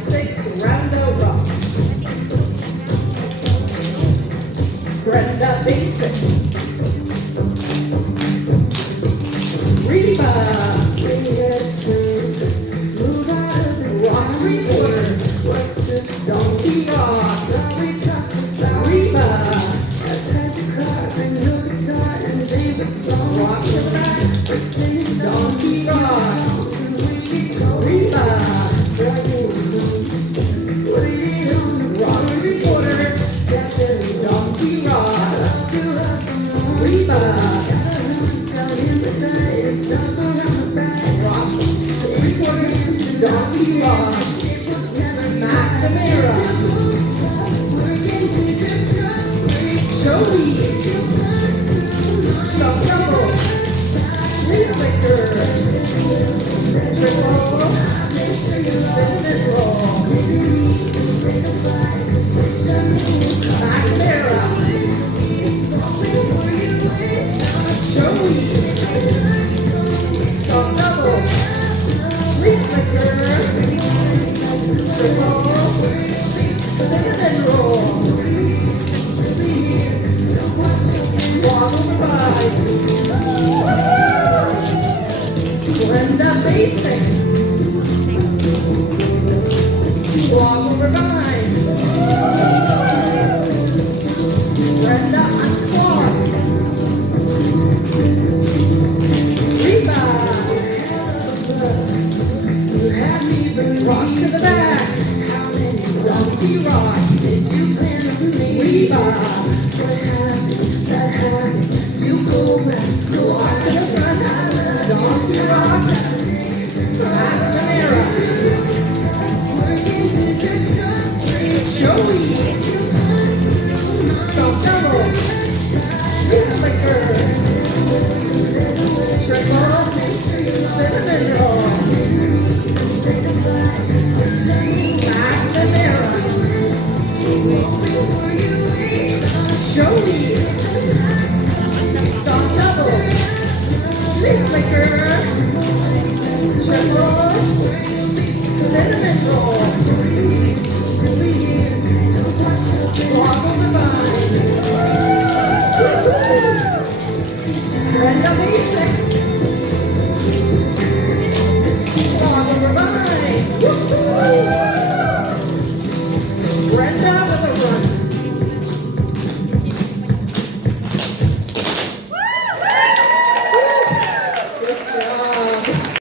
5-6, round over. Brenda basic. Reba. Rock 3/4. Donkey rock. Reba. Rock to the back. Donkey rock. Reba. Rock 3/4. Donkey rock. Reba. Rock 3/4. Donkey rock. McNamara. Joey. Some double. Flicker. Triple. Vincent roll. McNamara. Joey. Some double. Flicker. Triple. Cinnamon roll. Walk over by. Brenda basic. Walk over by. Brenda unclogged. Reba. Rock to the back. Donkey rock. Reba.